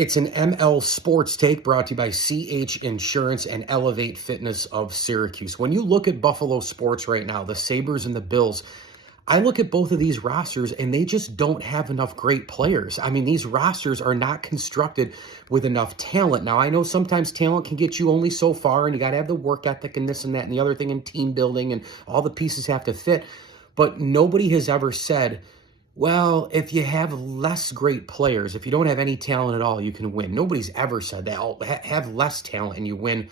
It's an ML Sports Take brought to you by CH Insurance and Elevate Fitness of Syracuse. When you look at Buffalo sports right now, the Sabres and the Bills, I look at both of these rosters and they just don't have enough great players. I mean, these rosters are not constructed with enough talent. Now, I know sometimes talent can get you only so far, and you got to have the work ethic and this and that and the other thing, and team building, and all the pieces have to fit. But nobody has ever said, well, if you have less great players, if you don't have any talent at all, you can win. Nobody's ever said that. Oh, have less talent and you win.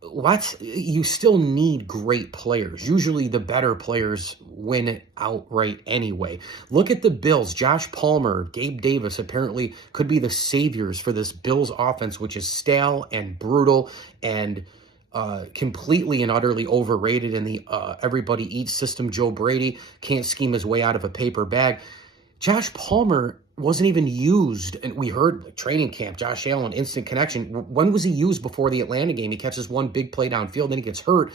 What? You still need great players. Usually the better players win it outright anyway. Look at the Bills. Josh Palmer, Gabe Davis apparently could be the saviors for this Bills offense, which is stale and brutal and completely and utterly overrated in the everybody eats system. Joe Brady can't scheme his way out of a paper bag. Josh Palmer wasn't even used, and we heard training camp, Josh Allen, instant connection. When was he used before the Atlanta game? He catches one big play downfield, then he gets hurt.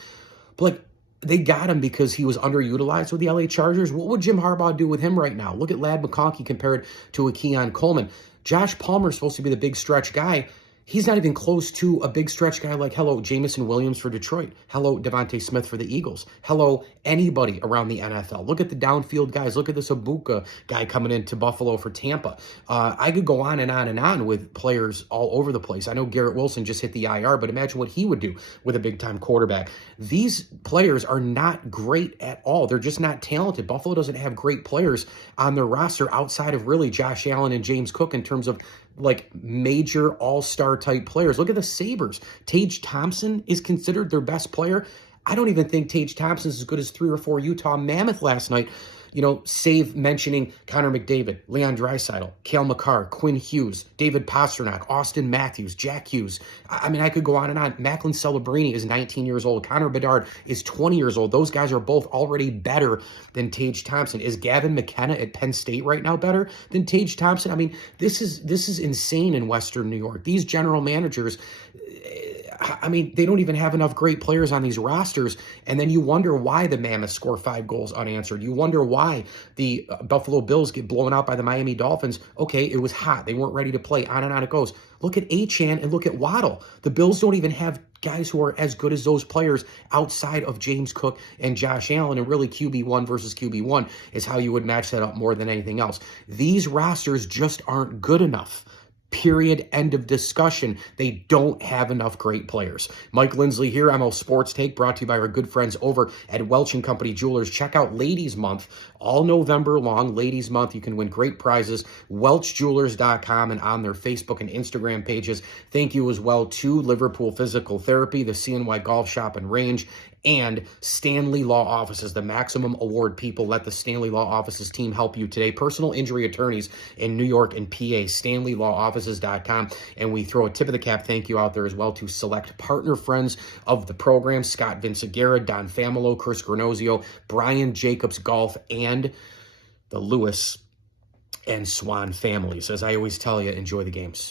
But like, they got him because he was underutilized with the LA Chargers. What would Jim Harbaugh do with him right now? Look at Ladd McConkey compared to a Keon Coleman. Josh Palmer is supposed to be the big stretch guy. He's not even close to a big stretch guy like, hello, Jamison Williams for Detroit. Hello, Devontae Smith for the Eagles. Hello, anybody around the NFL. Look at the downfield guys. Look at this Abuka guy coming into Buffalo for Tampa. I could go on and on and on with players all over the place. I know Garrett Wilson just hit the IR, but imagine what he would do with a big-time quarterback. These players are not great at all. They're just not talented. Buffalo doesn't have great players on their roster outside of really Josh Allen and James Cook in terms of like major all-star type players. Look at the Sabres. Tage Thompson is considered their best player. I don't even think Tage Thompson's as good as 3 or 4 Utah Mammoth last night. You know, save mentioning Connor McDavid, Leon Draisaitl, Cale Makar, Quinn Hughes, David Pastrnak, Austin Matthews, Jack Hughes. I mean, I could go on and on. Macklin Celebrini is 19 years old. Connor Bedard is 20 years old. Those guys are both already better than Tage Thompson. Is Gavin McKenna at Penn State right now better than Tage Thompson? I mean, this is insane in Western New York. These general managers, I mean, they don't even have enough great players on these rosters. And then you wonder why the Mammoths score 5 goals unanswered. You wonder why the Buffalo Bills get blown out by the Miami Dolphins. Okay, it was hot. They weren't ready to play. On and on it goes. Look at Achane and look at Waddle. The Bills don't even have guys who are as good as those players outside of James Cook and Josh Allen. And really QB1 versus QB1 is how you would match that up more than anything else. These rosters just aren't good enough. Period. End of discussion. They don't have enough great players. Mike Lindsley here, ML Sports Take, brought to you by our good friends over at Welch & Company Jewelers. Check out Ladies Month, all November long. Ladies Month, you can win great prizes. WelchJewelers.com and on their Facebook and Instagram pages. Thank you as well to Liverpool Physical Therapy, the CNY Golf Shop and Range, and Stanley Law Offices, the maximum award people. Let the Stanley Law Offices team help you today. Personal injury attorneys in New York and PA, StanleyLawOffices.com. And we throw a tip of the cap thank you out there as well to select partner friends of the program, Scott Vinciguerra, Don Familo, Chris Granozio, Brian Jacobs Golf, and the Lewis and Swan families. As I always tell you, enjoy the games.